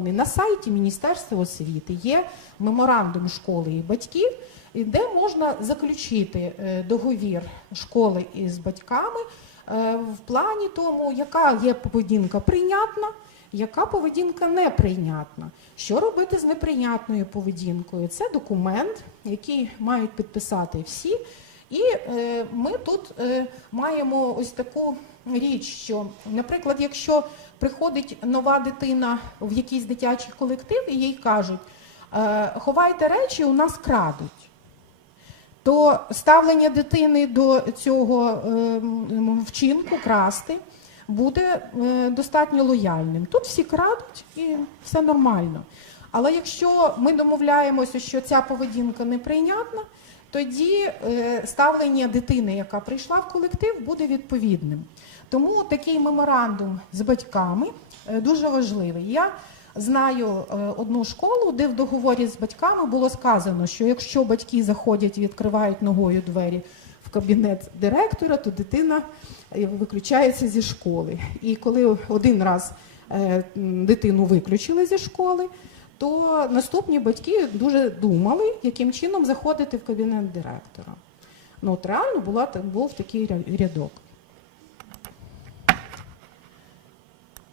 опублікований на сайті Міністерства освіти. Є меморандум школи і батьків, де можна заключити е, договір школи із батьками е, в плані тому, яка є поведінка прийнятна, яка поведінка неприйнятна. Що робити з неприйнятною поведінкою? Це документ, який мають підписати всі. І е, ми тут е, маємо ось таку річ, що, наприклад, якщо приходить нова дитина в якийсь дитячий колектив і їй кажуть, е, ховайте речі, у нас крадуть. То ставлення дитини до цього вчинку красти буде достатньо лояльним. Тут всі крадуть і все нормально. Але якщо ми домовляємося, що ця поведінка неприйнятна, тоді е, ставлення дитини, яка прийшла в колектив, буде відповідним. Тому такий меморандум з батьками е, дуже важливий. Я знаю е, одну школу, де в договорі з батьками було сказано, що якщо батьки заходять і відкривають ногою двері в кабінет директора, то дитина виключається зі школи. І коли один раз дитину виключили зі школи, то наступні батьки дуже думали, яким чином заходити в кабінет директора. Ну, от реально була, був такий рядок.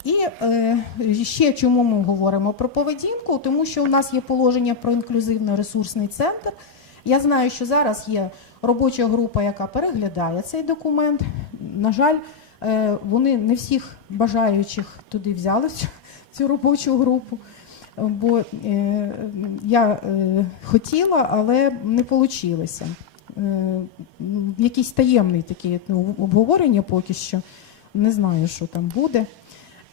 І е, ще чому ми говоримо про поведінку? Тому що у нас є положення про інклюзивно-ресурсний центр. Я знаю, що зараз є робоча група, яка переглядає цей документ. На жаль, е, вони не всіх бажаючих туди взяли цю, цю робочу групу. Бо е, я е, хотіла, але не вийшло. Е, якийсь таємний таке ну, обговорення поки що. Не знаю, що там буде.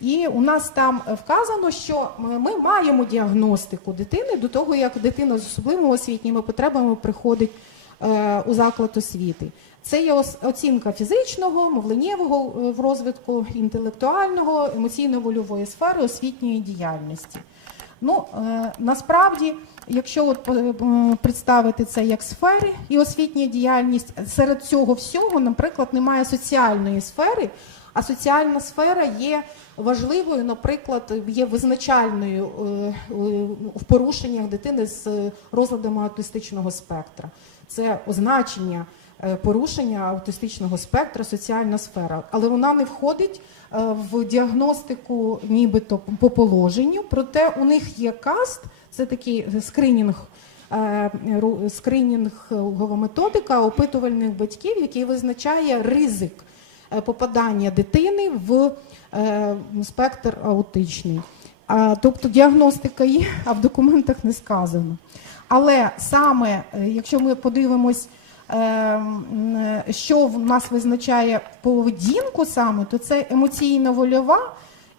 І у нас там вказано, що ми маємо діагностику дитини до того, як дитина з особливими освітніми потребами приходить у заклад освіти. Це є оцінка фізичного, мовленнєвого в розвитку, інтелектуального, емоційно-вольової сфери освітньої діяльності. Ну е, насправді, якщо от, е, представити це як сфери і освітня діяльність, серед цього всього, наприклад, немає соціальної сфери, а соціальна сфера є важливою, наприклад, є визначальною е, е, в порушеннях дитини з е, розладами аутистичного спектра. Це означення е, порушення аутистичного спектра, соціальна сфера, але вона не входить е, в діагностику, нібито по положенню. Проте у них є каст, це такий скринінг. е, Скринінгова методика опитувальних батьків, який визначає ризик е, попадання дитини в е, спектр аутичний. А, тобто діагностика є, а в документах не сказано. Але саме, е, якщо ми подивимось, е, е, що в нас визначає поведінку саме, то це емоційно-вольова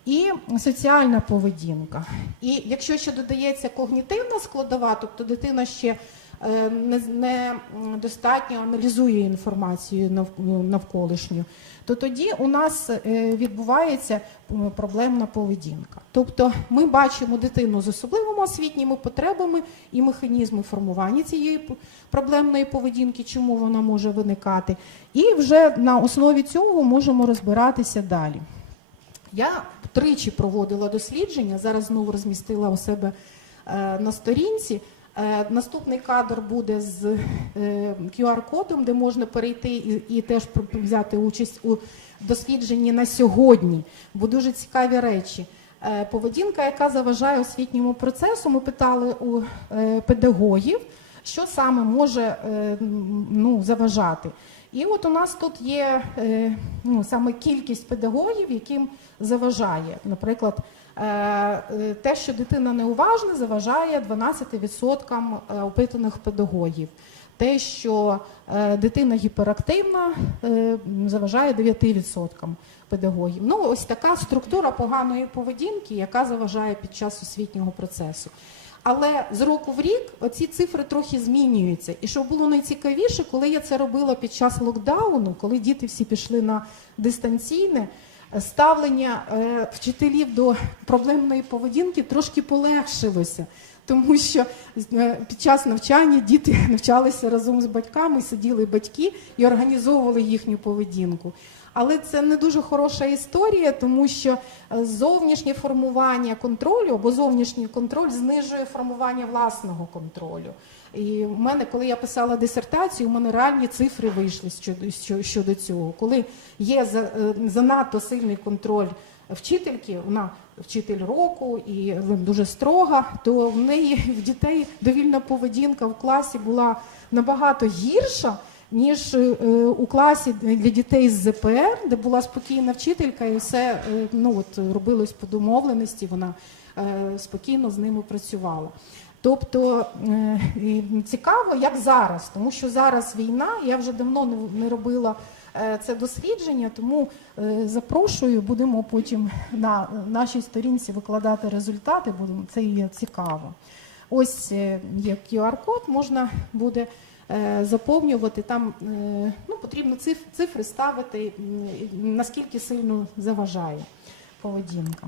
і соціальна поведінка. І якщо ще додається когнітивна складова, тобто дитина ще е, не, не достатньо аналізує інформацію навколишню, то тоді у нас е, відбувається проблемна поведінка. Тобто ми бачимо дитину з особливими освітніми потребами і механізми формування цієї проблемної поведінки, чому вона може виникати, і вже на основі цього можемо розбиратися далі. Я тричі проводила дослідження, зараз знову розмістила у себе е, на сторінці. Е, наступний кадр буде з е, QR-кодом, де можна перейти і, теж взяти участь у дослідженні на сьогодні, бо дуже цікаві речі. Е, поведінка, яка заважає освітньому процесу, ми питали у е, педагогів, що саме може е, ну, заважати. І от у нас тут є е, ну, саме кількість педагогів, яким заважає. Наприклад, е, е, те, що дитина неуважна, заважає 12% е, опитаних педагогів. Те, що дитина гіперактивна, заважає 9% педагогів. Ну, ось така структура поганої поведінки, яка заважає під час освітнього процесу. Але з року в рік оці цифри трохи змінюються. І що було найцікавіше, коли я це робила під час локдауну, коли діти всі пішли на дистанційне, е, ставлення е, вчителів до проблемної поведінки трошки полегшилося. Тому що е, під час навчання діти навчалися разом з батьками, сиділи батьки і організовували їхню поведінку. Але це не дуже хороша історія, тому що е, зовнішнє формування контролю або зовнішній контроль знижує формування власного контролю. І в мене, коли я писала дисертацію, у мене реальні цифри вийшли щодо, цього. Коли є е, занадто сильний контроль вчительки, вона вчитель року і дуже строга, то в неї в дітей довільна поведінка в класі була набагато гірша. Ніж е, у класі для дітей з ЗПР, де була спокійна вчителька, і все е, ну, от, робилось по домовленості, вона е, спокійно з ними працювала. Тобто е, цікаво, як зараз, тому що зараз війна, я вже давно не, робила е, це дослідження, тому е, запрошую, будемо потім на нашій сторінці викладати результати, це є цікаво. Ось є QR-код, можна буде заповнювати. Там ну, потрібно циф- цифри ставити, наскільки сильно заважає поведінка.